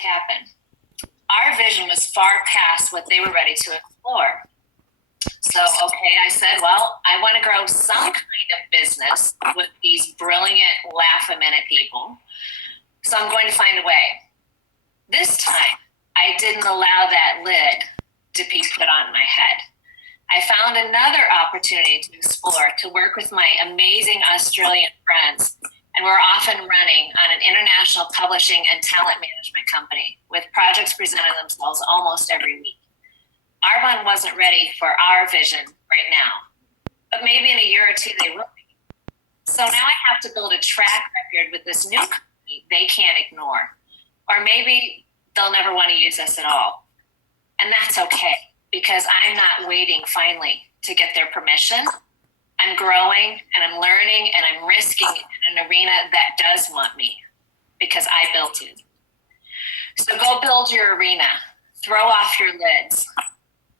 happened? Our vision was far past what they were ready to explore. So, okay, I said, well, I want to grow some kind of business with these brilliant laugh-a-minute people. So I'm going to find a way. This time, I didn't allow that lid to be put on my head. I found another opportunity to explore, to work with my amazing Australian friends. And we're off and running on an international publishing and talent management company with projects presenting themselves almost every week. Arbonne wasn't ready for our vision right now, but maybe in a year or two they will be. So now I have to build a track record with this new company they can't ignore. Or maybe they'll never want to use us at all. And that's okay, because I'm not waiting finally to get their permission. I'm growing and I'm learning and I'm risking in an arena that does want me because I built it. So go build your arena, throw off your lids.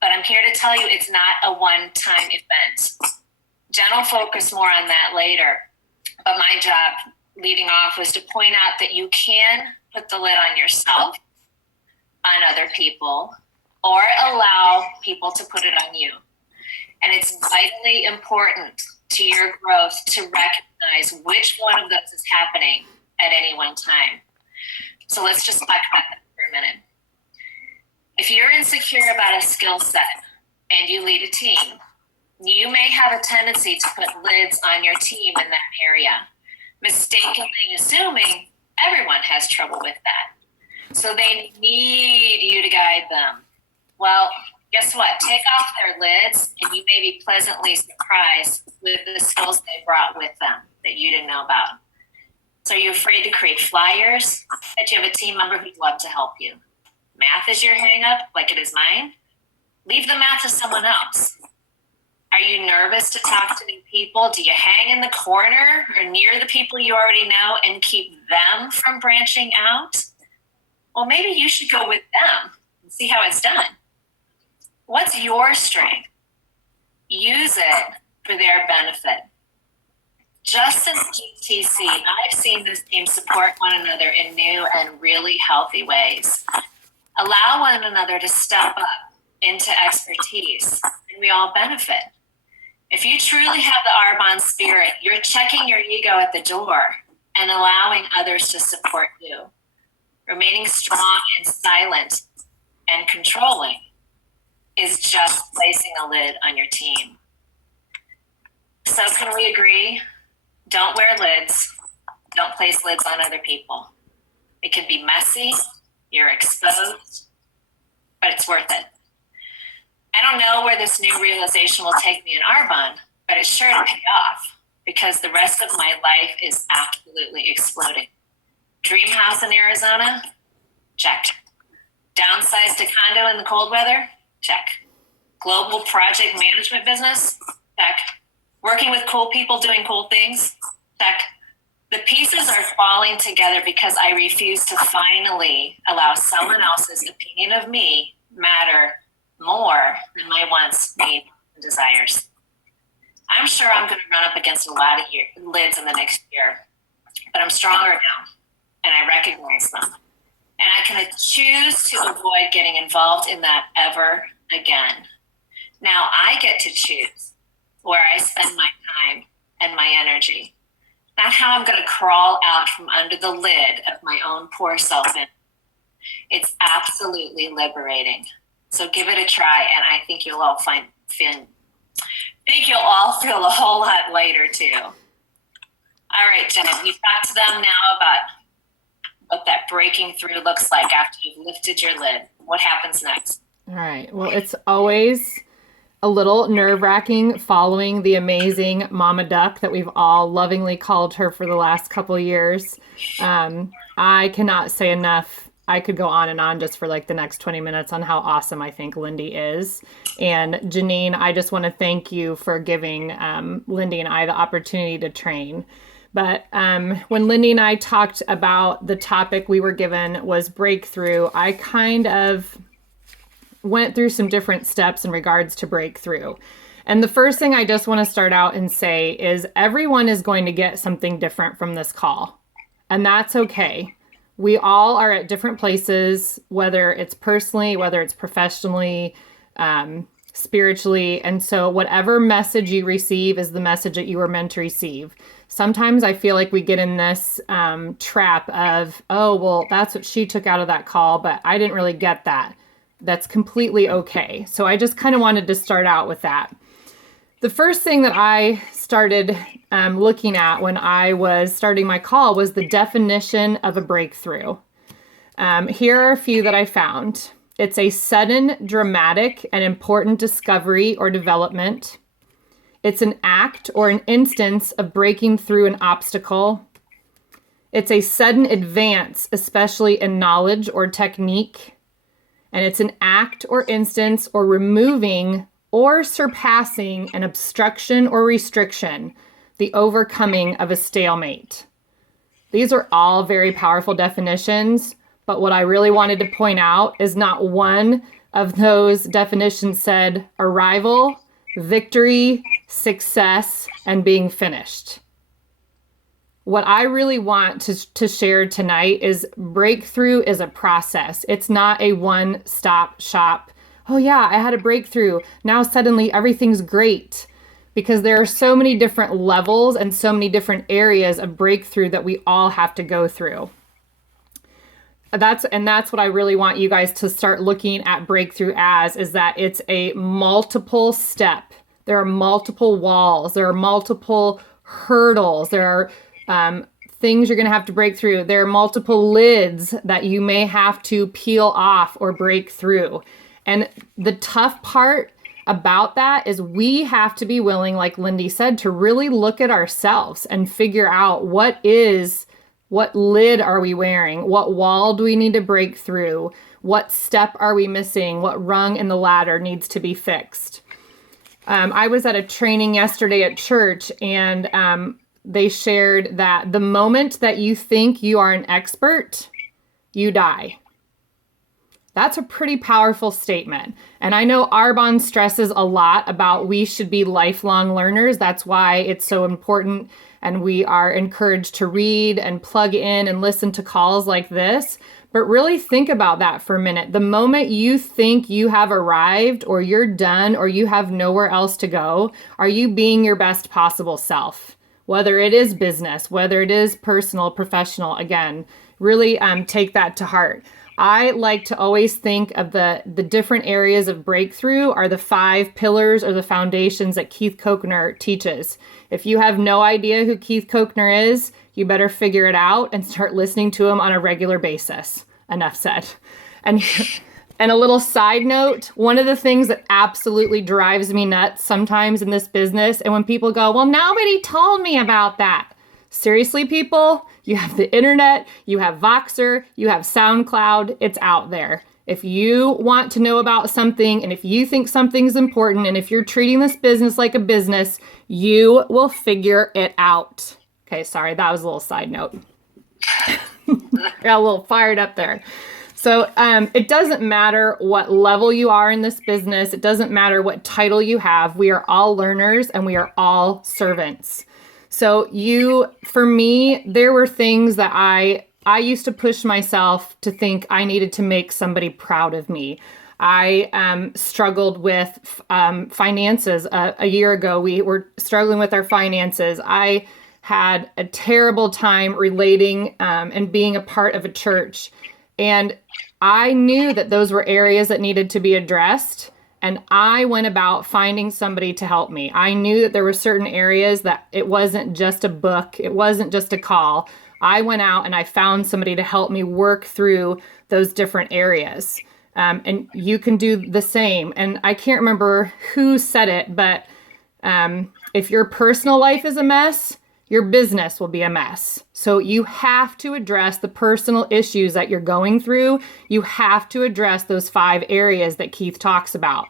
But I'm here to tell you it's not a one-time event. Jen will focus more on that later. But my job leading off was to point out that you can put the lid on yourself, on other people, or allow people to put it on you. And it's vitally important to your growth to recognize which one of those is happening at any one time. So let's just talk about that for a minute. If you're insecure about a skill set and you lead a team, you may have a tendency to put lids on your team in that area, mistakenly assuming everyone has trouble with that. So they need you to guide them. Well, guess what? Take off their lids and you may be pleasantly surprised with the skills they brought with them that you didn't know about. So are you afraid to create flyers? That you have a team member who'd love to help you. Math is your hang up, like it is mine? Leave the math to someone else. Are you nervous to talk to new people? Do you hang in the corner or near the people you already know and keep them from branching out? Well, maybe you should go with them and see how it's done. What's your strength? Use it for their benefit. Just as GTC, I've seen this team support one another in new and really healthy ways. Allow one another to step up into expertise, and we all benefit. If you truly have the Arbonne spirit, you're checking your ego at the door and allowing others to support you. Remaining strong and silent and controlling is just placing a lid on your team. So can we agree? Don't wear lids. Don't place lids on other people. It can be messy. You're exposed, but it's worth it. I don't know where this new realization will take me in Arbonne, but it's sure to pay off because the rest of my life is absolutely exploding. Dream house in Arizona? Check. Downsize to condo in the cold weather? Check. Global project management business? Check. Working with cool people doing cool things? Check. The pieces are falling together because I refuse to finally allow someone else's opinion of me matter more than my wants, needs, and desires. I'm sure I'm going to run up against a lot of lids in the next year, but I'm stronger now, and I recognize them. And I can choose to avoid getting involved in that ever again. Now I get to choose where I spend my time and my energy, not how I'm going to crawl out from under the lid of my own poor self. It's absolutely liberating. So give it a try, and I think you'll all feel a whole lot lighter too. All right, Jen, you talked to them now about what that breaking through looks like after you've lifted your lid. What happens next? All right. Well, it's always a little nerve-wracking following the amazing Mama Duck that we've all lovingly called her for the last couple of years. I cannot say enough. I could go on and on just for like the next 20 minutes on how awesome I think Lindy is. And Janine, I just want to thank you for giving Lindy and I the opportunity to train. But when Lindy and I talked about the topic we were given was breakthrough, I kind of went through some different steps in regards to breakthrough. And the first thing I just want to start out and say is everyone is going to get something different from this call. And that's okay. We all are at different places, whether it's personally, whether it's professionally, spiritually. And so whatever message you receive is the message that you were meant to receive. Sometimes I feel like we get in this trap of, oh, well, that's what she took out of that call, but I didn't really get that. That's completely okay. So I just kind of wanted to start out with that. The first thing that I started looking at when I was starting my call was the definition of a breakthrough. Here are a few that I found. It's a sudden, dramatic, and important discovery or development. It's an act or an instance of breaking through an obstacle. It's a sudden advance, especially in knowledge or technique. And it's an act or instance or removing or surpassing an obstruction or restriction, the overcoming of a stalemate. These are all very powerful definitions, but what I really wanted to point out is not one of those definitions said arrival, victory, success, and being finished. What I really want to share tonight is breakthrough is a process. It's not a one-stop shop. Oh yeah, I had a breakthrough. Now suddenly everything's great. Because there are so many different levels and so many different areas of breakthrough that we all have to go through. That's what I really want you guys to start looking at breakthrough as, is that it's a multiple step. There are multiple walls. There are multiple hurdles. There are things you're going to have to break through. There are multiple lids that you may have to peel off or break through. And the tough part about that is we have to be willing, like Lindy said, to really look at ourselves and figure out what lid are we wearing? What wall do we need to break through? What step are we missing? What rung in the ladder needs to be fixed? I was at a training yesterday at church, and they shared that the moment that you think you are an expert, you die. That's a pretty powerful statement. And I know Arbonne stresses a lot about we should be lifelong learners. That's why it's so important. And we are encouraged to read and plug in and listen to calls like this. But really think about that for a minute. The moment you think you have arrived or you're done or you have nowhere else to go, are you being your best possible self? Whether it is business, whether it is personal, professional, again, really take that to heart. I like to always think of the different areas of breakthrough are the 5 pillars or the foundations that Keith Kochner teaches. If you have no idea who Keith Kochner is, you better figure it out and start listening to him on a regular basis. Enough said. And a little side note, one of the things that absolutely drives me nuts sometimes in this business, and when people go, well, nobody told me about that. Seriously, people, you have the internet, you have Voxer, you have SoundCloud, it's out there. If you want to know about something, and if you think something's important, and if you're treating this business like a business, you will figure it out. Okay, sorry, that was a little side note. Got a little fired up there. So it doesn't matter what level you are in this business. It doesn't matter what title you have. We are all learners and we are all servants. So for me, there were things that I used to push myself to think I needed to make somebody proud of me. I struggled with finances. A year ago, we were struggling with our finances. I had a terrible time relating and being a part of a church. And I knew that those were areas that needed to be addressed. And I went about finding somebody to help me. I knew that there were certain areas that it wasn't just a book. It wasn't just a call. I went out and I found somebody to help me work through those different areas. And you can do the same. And I can't remember who said it, but if your personal life is a mess, your business will be a mess. So you have to address the personal issues that you're going through. You have to address those 5 areas that Keith talks about.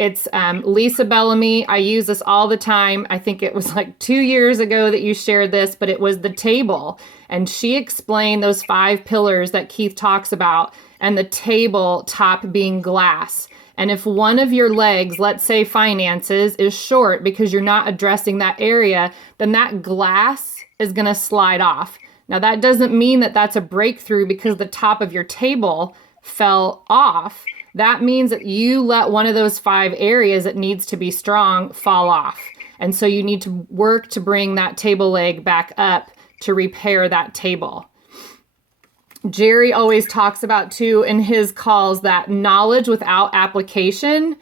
It's Lisa Bellamy. I use this all the time. I think it was like 2 years ago that you shared this, but it was the table. And she explained those 5 pillars that Keith talks about, and the table top being glass. And if one of your legs, let's say finances, is short because you're not addressing that area, then that glass is going to slide off. Now, that doesn't mean that that's a breakthrough because the top of your table fell off. That means that you let one of those 5 areas that needs to be strong fall off. And so you need to work to bring that table leg back up to repair that table. Jerry always talks about, too, in his calls, that knowledge without application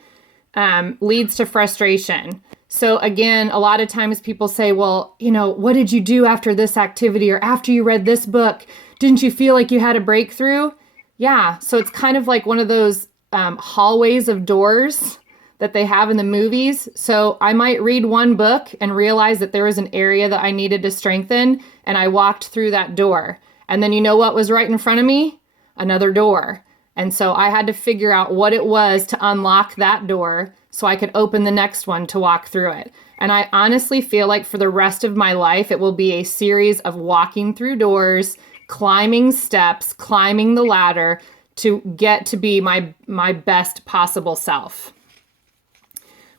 leads to frustration. So again, a lot of times people say, well, what did you do after this activity or after you read this book? Didn't you feel like you had a breakthrough? Yeah. So it's kind of like one of those hallways of doors that they have in the movies. So I might read one book and realize that there was an area that I needed to strengthen, and I walked through that door. And then you know what was right in front of me? Another door. And so I had to figure out what it was to unlock that door so I could open the next one to walk through it. And I honestly feel like for the rest of my life, it will be a series of walking through doors, climbing steps, climbing the ladder to get to be my best possible self.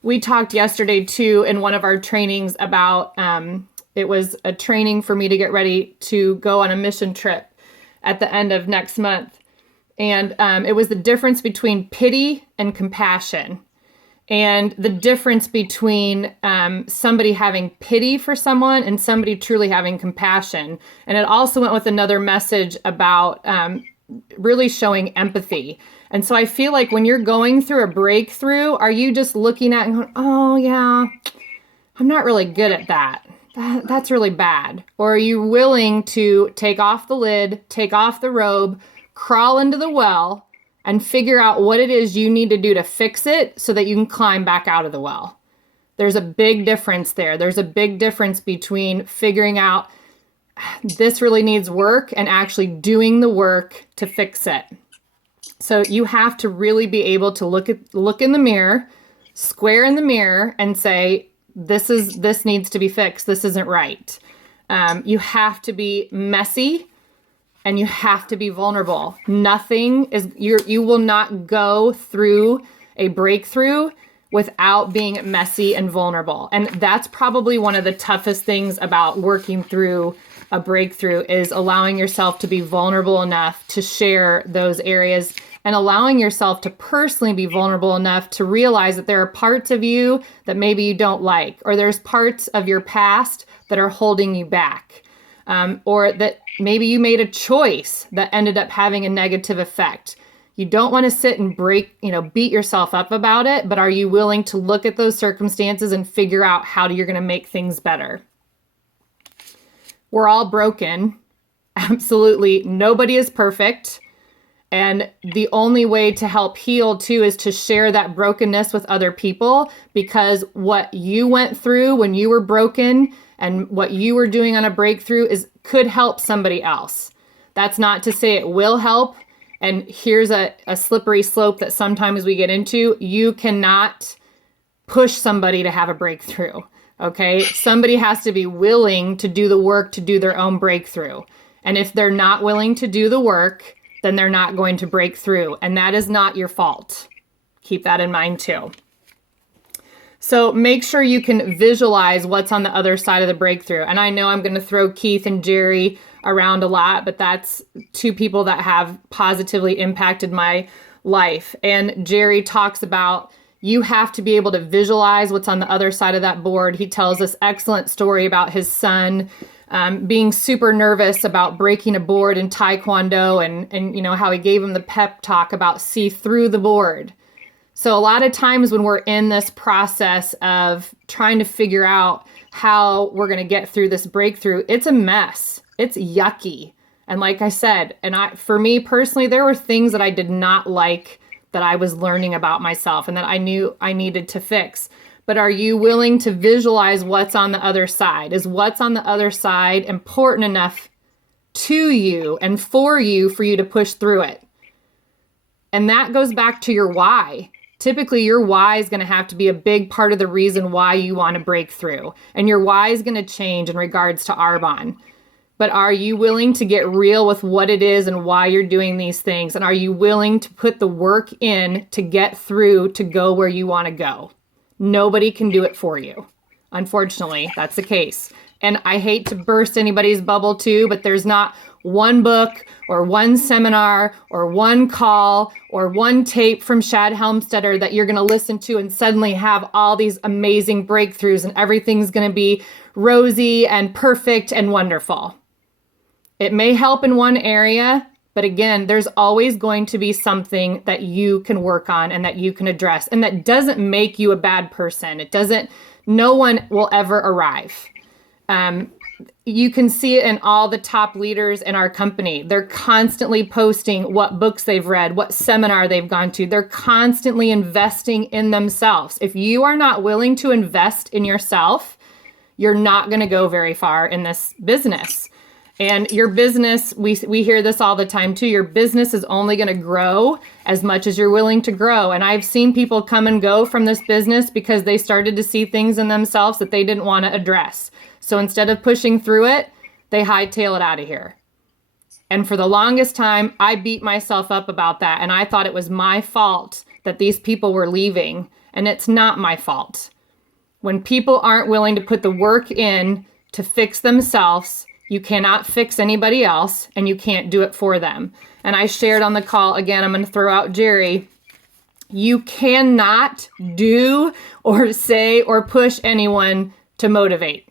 We talked yesterday, too, in one of our trainings about, it was a training for me to get ready to go on a mission trip at the end of next month. And it was the difference between pity and compassion, and the difference between somebody having pity for someone and somebody truly having compassion. And it also went with another message about really showing empathy. And so I feel like when you're going through a breakthrough, are you just looking at and going, oh yeah, I'm not really good at that. That's really bad. Or are you willing to take off the lid, take off the robe, crawl into the well, and figure out what it is you need to do to fix it so that you can climb back out of the well? There's a big difference there. There's a big difference between figuring out this really needs work and actually doing the work to fix it. So you have to really be able to look in the mirror, square in the mirror, and say, this needs to be fixed. This isn't right. You have to be messy, and you have to be vulnerable. You will not go through a breakthrough without being messy and vulnerable. And that's probably one of the toughest things about working through a breakthrough, is allowing yourself to be vulnerable enough to share those areas, and allowing yourself to personally be vulnerable enough to realize that there are parts of you that maybe you don't like, or there's parts of your past that are holding you back, or that maybe you made a choice that ended up having a negative effect. You don't want to sit and beat yourself up about it, but are you willing to look at those circumstances and figure out how you're going to make things better? We're all broken. Absolutely. Nobody is perfect. And the only way to help heal, too, is to share that brokenness with other people, because what you went through when you were broken and what you were doing on a breakthrough could help somebody else. That's not to say it will help. And here's a slippery slope that sometimes we get into. You cannot push somebody to have a breakthrough. Okay, somebody has to be willing to do the work to do their own breakthrough. And if they're not willing to do the work, then they're not going to break through. And that is not your fault. Keep that in mind too. So make sure you can visualize what's on the other side of the breakthrough. And I know I'm going to throw Keith and Jerry around a lot, but that's 2 people that have positively impacted my life. And Jerry talks about, you have to be able to visualize what's on the other side of that board. He tells this excellent story about his son being super nervous about breaking a board in Taekwondo, and how he gave him the pep talk about see through the board. So a lot of times when we're in this process of trying to figure out how we're going to get through this breakthrough, it's a mess. It's yucky. And like I said, for me personally, there were things that I did not like that I was learning about myself and that I knew I needed to fix. But are you willing to visualize what's on the other side? Is what's on the other side important enough to you and for you to push through it? And that goes back to your why. Typically, your why is going to have to be a big part of the reason why you want to break through. And your why is going to change in regards to Arbonne. But are you willing to get real with what it is and why you're doing these things? And are you willing to put the work in to get through to go where you want to go? Nobody can do it for you. Unfortunately, that's the case. And I hate to burst anybody's bubble too, but there's not one book or one seminar or one call or one tape from Shad Helmstetter that you're going to listen to and suddenly have all these amazing breakthroughs and everything's going to be rosy and perfect and wonderful. It may help in one area, but again, there's always going to be something that you can work on and that you can address. And that doesn't make you a bad person. No one will ever arrive. You can see it in all the top leaders in our company. They're constantly posting what books they've read, what seminar they've gone to. They're constantly investing in themselves. If you are not willing to invest in yourself, you're not going to go very far in this business. And your business, we hear this all the time too, your business is only going to grow as much as you're willing to grow. And I've seen people come and go from this business because they started to see things in themselves that they didn't want to address. So instead of pushing through it, they hightail it out of here. And for the longest time, I beat myself up about that. And I thought it was my fault that these people were leaving. And it's not my fault. When people aren't willing to put the work in to fix themselves, you cannot fix anybody else and you can't do it for them. And I shared on the call, again, I'm going to throw out Jerry. You cannot do or say or push anyone to motivate.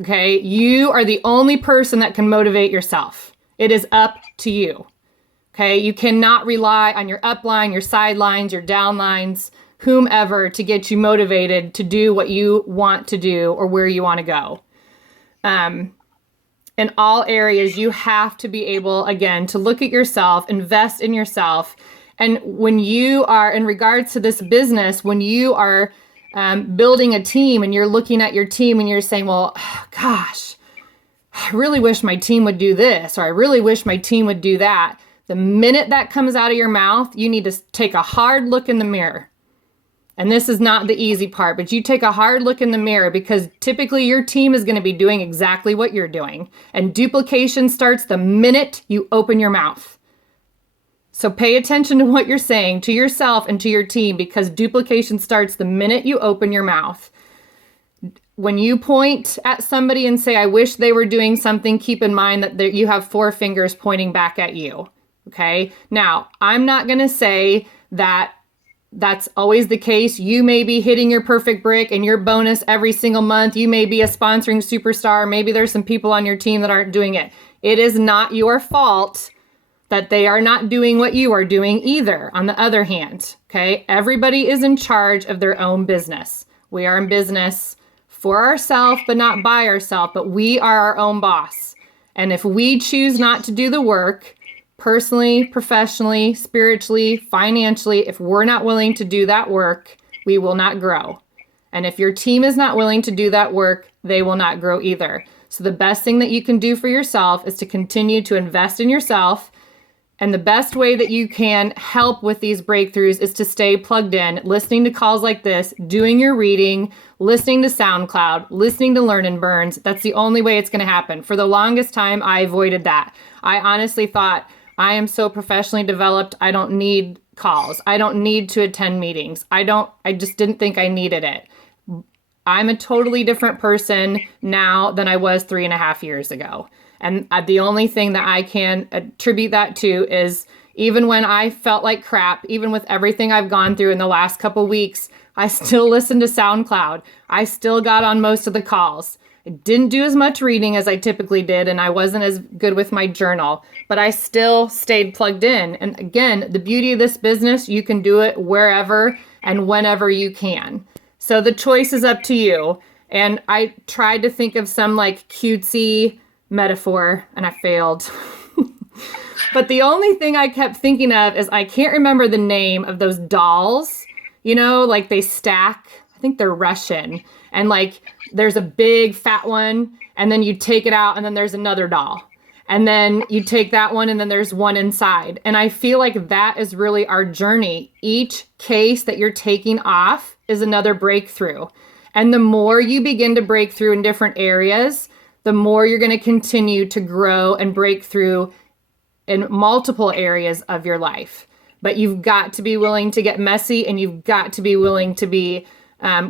Okay, you are the only person that can motivate yourself. It is up to you. Okay, you cannot rely on your upline, your sidelines, your downlines, whomever to get you motivated to do what you want to do or where you want to go. In all areas, you have to be able, again, to look at yourself, invest in yourself. And when you are, in regards to this business, when you are building a team and you're looking at your team and you're saying, well, gosh, I really wish my team would do this, or I really wish my team would do that. The minute that comes out of your mouth, you need to take a hard look in the mirror. And this is not the easy part, but you take a hard look in the mirror because typically your team is going to be doing exactly what you're doing. And duplication starts the minute you open your mouth. So pay attention to what you're saying to yourself and to your team because duplication starts the minute you open your mouth. When you point at somebody and say, I wish they were doing something, keep in mind that you have 4 fingers pointing back at you. Okay. Now, I'm not going to say that that's always the case. You may be hitting your perfect brick and your bonus every single month. You may be a sponsoring superstar. Maybe there's some people on your team that aren't doing it. It is not your fault that they are not doing what you are doing either. On the other hand, okay, everybody is in charge of their own business. We are in business for ourselves, but not by ourselves, but we are our own boss. And if we choose not to do the work, personally, professionally, spiritually, financially, if we're not willing to do that work, we will not grow. And if your team is not willing to do that work, they will not grow either. So the best thing that you can do for yourself is to continue to invest in yourself. And the best way that you can help with these breakthroughs is to stay plugged in, listening to calls like this, doing your reading, listening to SoundCloud, listening to Learn and Burns. That's the only way it's going to happen. For the longest time, I avoided that. I honestly thought, I am so professionally developed, I don't need calls. I don't need to attend meetings. I just didn't think I needed it. I'm a totally different person now than I was 3.5 years ago. And the only thing that I can attribute that to is even when I felt like crap, even with everything I've gone through in the last couple weeks, I still listened to SoundCloud. I still got on most of the calls. I didn't do as much reading as I typically did, and I wasn't as good with my journal, but I still stayed plugged in. And again, the beauty of this business, you can do it wherever and whenever you can. So the choice is up to you. And I tried to think of some like cutesy metaphor, and I failed. But the only thing I kept thinking of is I can't remember the name of those dolls, like they stack. I think they're Russian. And like there's a big fat one, and then you take it out, and then there's another doll. And then you take that one, and then there's one inside. And I feel like that is really our journey. Each case that you're taking off is another breakthrough. And the more you begin to break through in different areas, the more you're going to continue to grow and break through in multiple areas of your life. But you've got to be willing to get messy, and you've got to be willing to be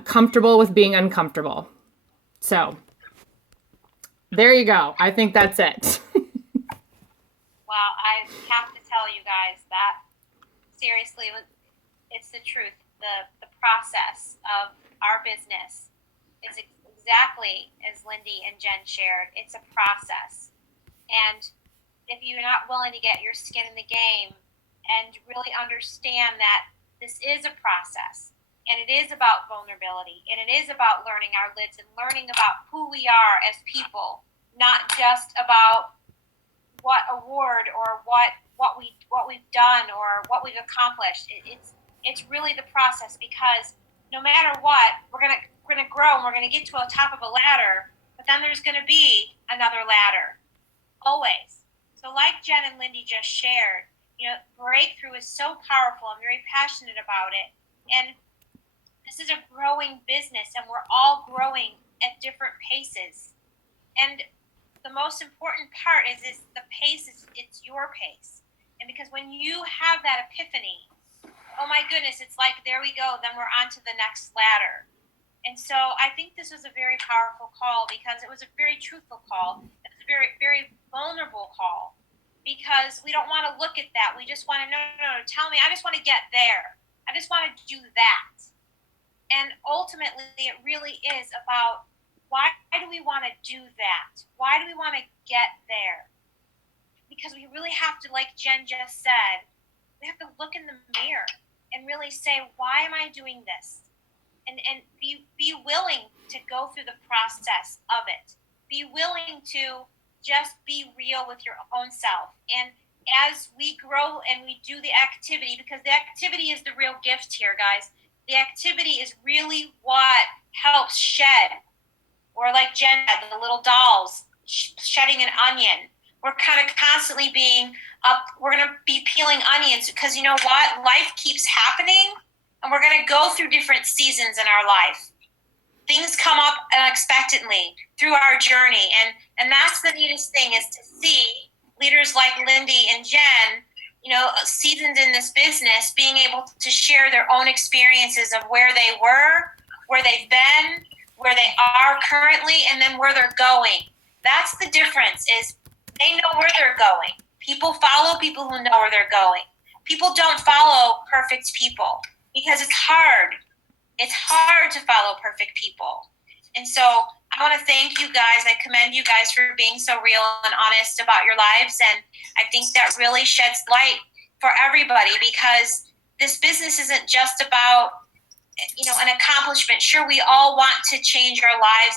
comfortable with being uncomfortable. So There you go. I think that's it. Well, I have to tell you guys that seriously, it's the truth. The process of our business is exactly as Lindy and Jen shared. It's a process, and if you're not willing to get your skin in the game and really understand that this is a process and it is about vulnerability and it is about learning our lids and learning about who we are as people, not just about what award or what we've done or what we've accomplished. It's really the process, because no matter what, we're gonna grow and we're gonna get to the top of a ladder, but then there's gonna be another ladder always. So like Jen and Lindy just shared, breakthrough is so powerful. I'm very passionate about it. And this is a growing business and we're all growing at different paces. And the most important part is the pace it's your pace. And because when you have that epiphany, oh my goodness, it's like, there we go, then we're on to the next ladder. And so I think this was a very powerful call, because it was a very truthful call. It was a very, very vulnerable call, because we don't want to look at that. We just want to, no, tell me, I just want to get there. I just want to do that. And ultimately, it really is about, why do we want to do that? Why do we want to get there? Because we really have to, like Jen just said, we have to look in the mirror and really say, why am I doing this? And be willing to go through the process of it. Be willing to just be real with your own self. And as we grow and we do the activity, because the activity is the real gift here, guys. The activity is really what helps shed, or like Jen had, the little dolls shedding an onion. We're kind of constantly being up. We're going to be peeling onions, because you know what? Life keeps happening, and we're going to go through different seasons in our life. Things come up unexpectedly through our journey, and that's the neatest thing, is to see leaders like Lindy and Jen, seasoned in this business, being able to share their own experiences of where they were, where they've been, where they are currently, and then where they're going. That's the difference, is they know where they're going. People follow people who know where they're going. People don't follow perfect people, because it's hard. It's hard to follow perfect people. And so I want to thank you guys. I commend you guys for being so real and honest about your lives. And I think that really sheds light for everybody, because this business isn't just about, an accomplishment. Sure, we all want to change our lives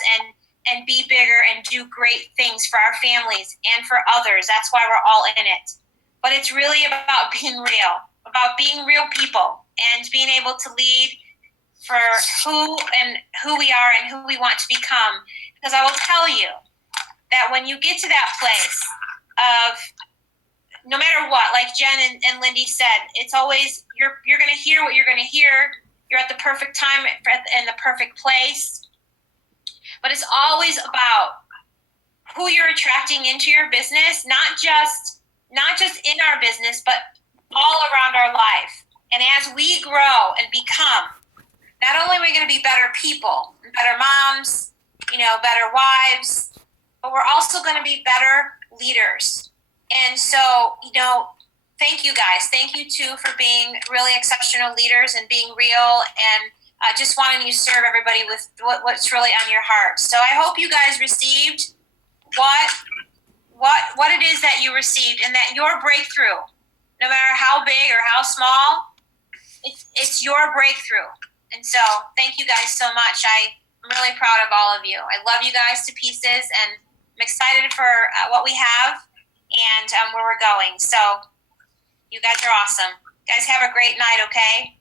and be bigger and do great things for our families and for others. That's why we're all in it. But it's really about being real people, and being able to lead for who we are and who we want to become. Because I will tell you that when you get to that place of, no matter what, like Jen and Lindy said, it's always, you're going to hear what you're going to hear. You're at the perfect time in the perfect place. But it's always about who you're attracting into your business, not just in our business, but all around our life. And as we grow and become, not only are we going to be better people, better moms, better wives, but we're also going to be better leaders. And so, thank you guys. Thank you too for being really exceptional leaders and being real, and just wanting to serve everybody with what's really on your heart. So I hope you guys received what it is that you received, and that your breakthrough, no matter how big or how small, it's your breakthrough. And so thank you guys so much. I'm really proud of all of you. I love you guys to pieces, and I'm excited for what we have and where we're going. So you guys are awesome. Guys, have a great night, okay?